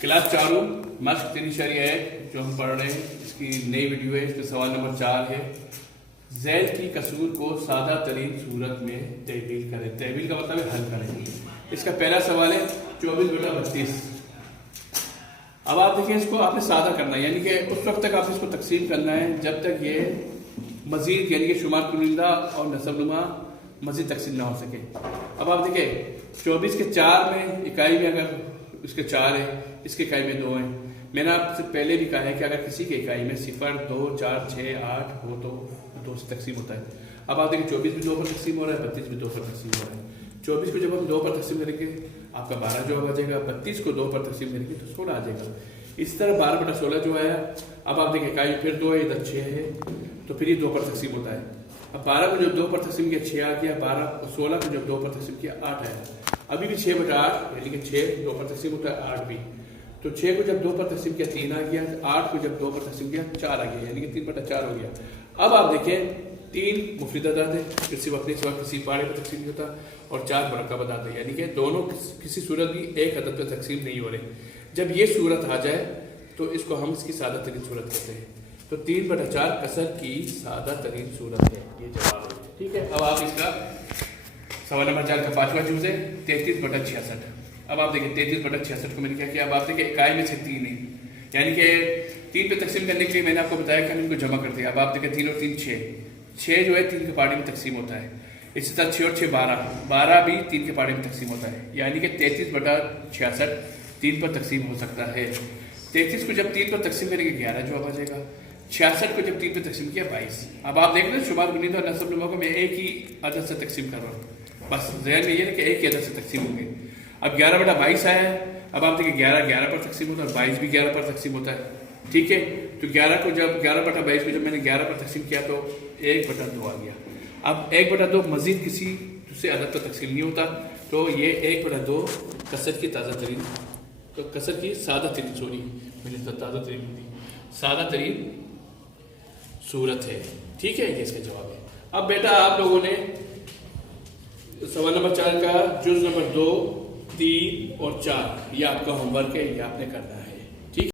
Class चालू मश्क 3.1 जो हम पढ़ रहे हैं, इसकी नई वीडियो है। इसमें सवाल नंबर 4 है, ज़ैल की कसूर को सादा तरीन सूरत में तहवील करें। तहवील का मतलब है हल करें। इसका पहला सवाल है 24/32। अब आप देखिए, इसको आपने सादा करना है, यानी कि उस वक्त तक आपने इसको तकसीम करना है जब तक ये मजीद यानी कि शुमार कुनिंदा और नसबनुमा मजीद तकसीम ना हो सके। अब आप देखिए 24 के 4 में इकाई में अगर इसके 4 है, इसके इकाई में 2 है। मैंने आपसे पहले भी कहा है कि अगर किसी के इकाई में 0, 2, 4, 6, 8 हो तो 2 से तकसीम होता है। अब आप देखिए 24 भी 2 पर तकसीम हो रहा है, 32 भी 2 पर तकसीम हो रहा है। 24 को जब हम 2 पर तकसीम करेंगे आपका 12 जवाब आ जाएगा। 32 को 2 पर तकसीम करेंगे तो 16 आ जाएगा। इस तरह 12/16 जो आया। अब आप देखिए इकाई फिर 2 है, इधर 6 है, तो फिर ये 2 पर तकसीम होता है। अब 12 को जब 2 पर तकसीम किया 6 आ गया, 16 को जब 2 पर तकसीम किया 8 आया। अभी भी 6/8 यानी कि 6 2 पर तकसीम होता है, 8 भी। तो 6 को जब 2 पर तकसीम किया 3 आ गया, 8 को जब 2 पर तकसीम किया 4 आ गया, यानी कि 3/4 हो गया। अब आप देखें 3 मुफीद अदाद है, किसी वक्त सिवा किसी पाड़े पर तकसीम नहीं होता, और 4 मुरक्कब अदाद है, यानी कि दोनों किसी सूरत भी एक अदद पर तकसीम नहीं हो रही। जब ये सूरत आ जाए तो इसको हम इसकी सादा तरीन सूरत कहते हैं। तो 3/4 कसर की सादा तरीन सूरत है, ये जवाब है। ठीक है, अब आप इसका सवाल नंबर 4 का 5वां चूज है 33/66। अब आप देखिए 33/66 को मैंने क्या किया। अब आप देखिए इकाई में से 3 है, यानी कि 3 पे तकसीम करने के लिए मैंने आपको बताया कि हम इनको जमा करते हैं। अब आप देखिए 3 और 3 6 जो है 3 के पार्टी में तकसीम होता है। इसी तरह 6 और 6 12 भी 3 के पार्टी में तकसीम होता है, यानी कि 33/66 3 पर तकसीम हो सकता है। 33 को जब 3 पर तकसीम करेंगे 11 जवाब आ जाएगा। 66 को जब 3 पर तकसीम किया 22। अब आप देख रहे हैं शुमार गुनीदा और नसबनुमा को मैं एक ही अदद से तकसीम कर रहा हूँ, बस ज़हन में ये है कि एक ही अदद से तकसीम होंगे। अब 11/22 आया है। अब आप देखिए 11 पर तकसीम होता है, 22 भी 11 पर तकसीम होता है। ठीक है, तो 11 को जब 11/22 को जब मैंने 11 पर तकसीम किया तो 1/2 आ गया। अब 1/2 मजीद किसी दूसरे अदद पर तकसीम नहीं होता, तो ये 1/2 कसर की ताज़ा तरीन, तो कसर की सादा तरीन, सॉरी मैंने तो ताज़ा तरीन दी, सादा तरीन सूरत है। ठीक है, ये इसका जवाब है। अब बेटा आप लोगों ने सवाल नंबर 4 का जुज़ नंबर 2, 3 और 4 ये आपका होमवर्क है, ये आपने करना है।